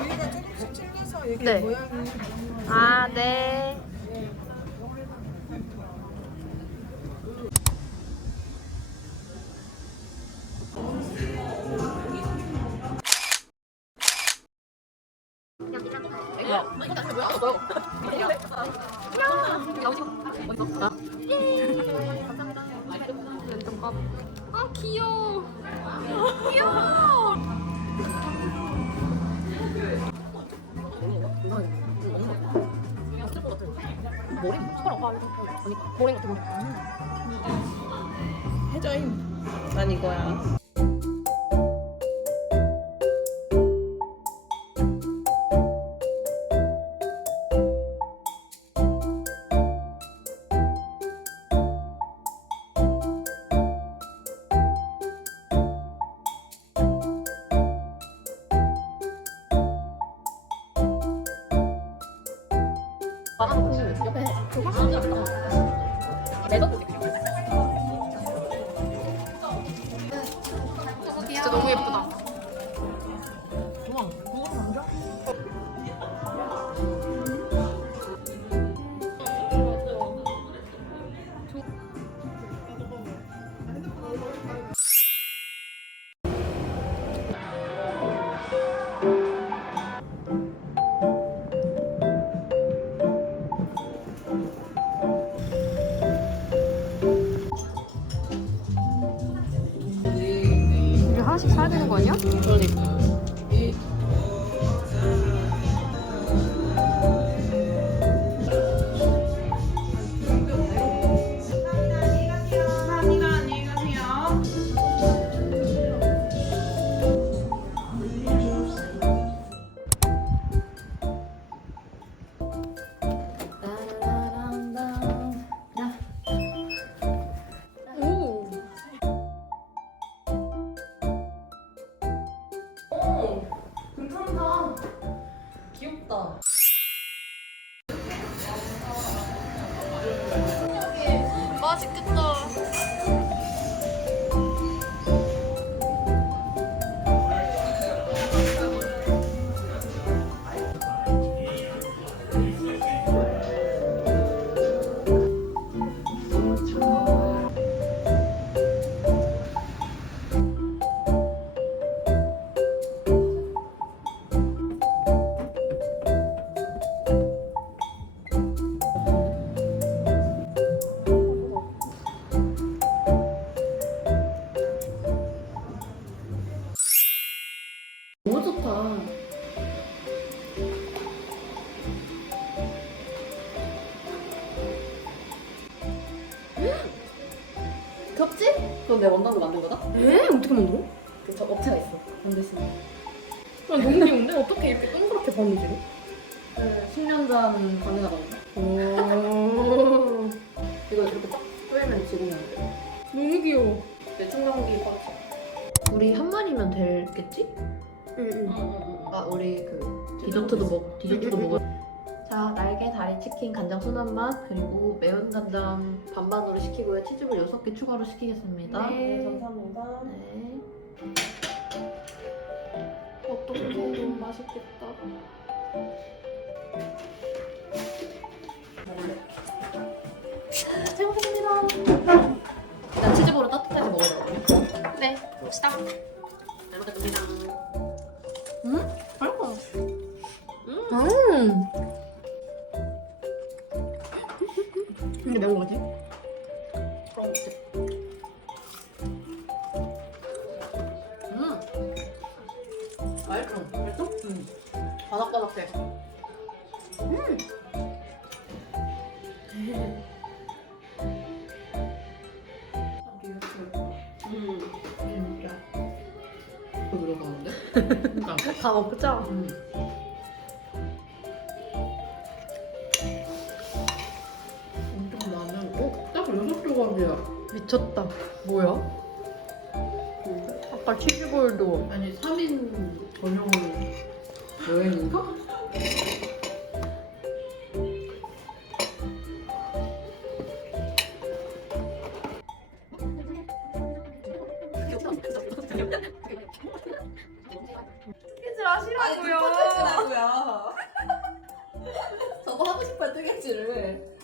위가 조금씩 찔려서 이게 네. 모양이. 아, 네. 아, 귀여워. 귀여워. 해줘임. 난 이거야. 옆에 진짜 너무 예쁘다. 이게 하나씩 사야 되는 거 아니야? 그러니까. 오. 괜찮다. 귀엽다. 맛있겠다. 너무 좋다. 겹지? 그건 내 원단으로 만든 거다? 에? 어떻게 만들어? 그 저 업체가 있어. 만드시는. 아, 너무 귀여운데? 어떻게 이렇게 동그랗게 바느질해? 그 10년 전 가능하거든요. 오. 이걸 이렇게 쫙 조이면 지금이 안 돼. 너무 귀여워. 내 충전기 파츠. 우리 한 마리면 되겠지? 응. 아 우리 그 디저트도 먹어. 자, 날개, 다리, 치킨, 간장, 순한 맛, 그리고 매운 간장 반반으로 시키고요. 치즈볼 6개 추가로 시키겠습니다. 감사합니다. 네. 어떡해, 너무 맛있겠다. 잘 먹겠습니다. 일단 치즈볼은 따뜻하게 먹어야 되거든요. 네, 봅시다. 잘 먹겠습니다. 맛있어. 근데 매운 거지? 맛있어. 맛있어? 응. 바삭바삭해. 진짜. 들어가는데? 그러니까. 다 먹자. 엄청 많은. 딱 6조각이야. 미쳤다. 뭐야? 아까 치즈볼도 아니 3인 전용 여행인가? 아니 콘텐츠라고요. 저거 하고 싶어요 뜨개질을.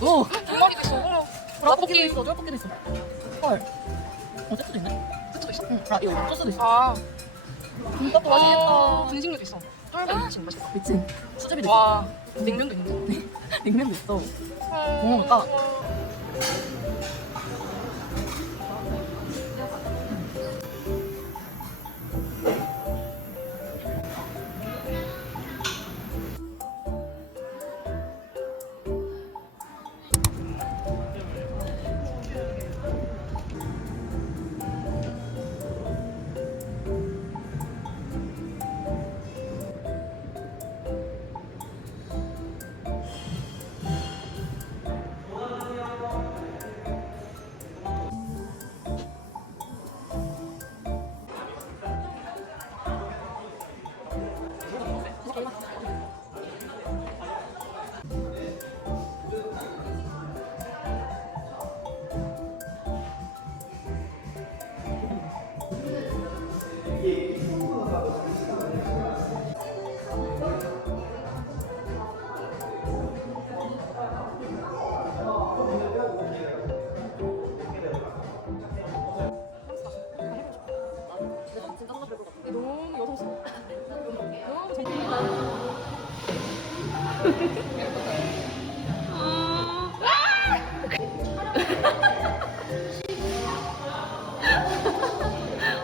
오 중간이도 있어. 라볶이 있어. 쫄볶이도 있어. 헐. 세트도 있네. 세트도 있어? 응. 아 이거 소스도 있어. 아. 김밥도 맛있겠다. 등심도 있어. 쫄면 미친 맛있어. 미친. 수제비도 있어. 와. 냉면도 있는데. 냉면도 있어. 오, 딱.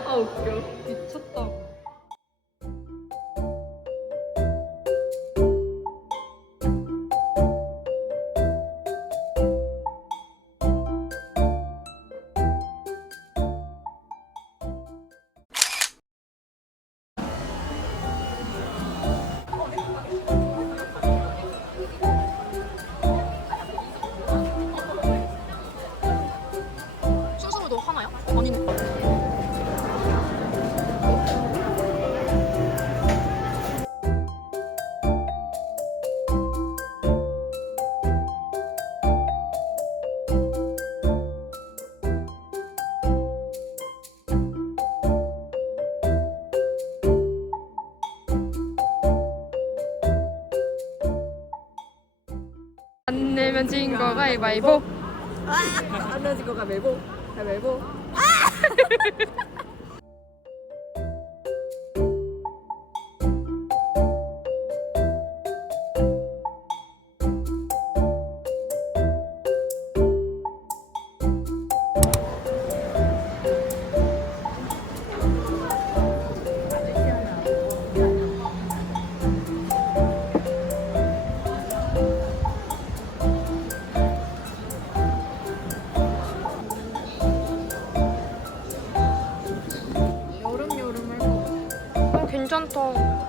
아 웃겨. 미쳤다. 순수무도 하나야? 아니네. 안 내면 진 거 가위바위보. 안 나질 거가 말고. 말고. 괜찮다.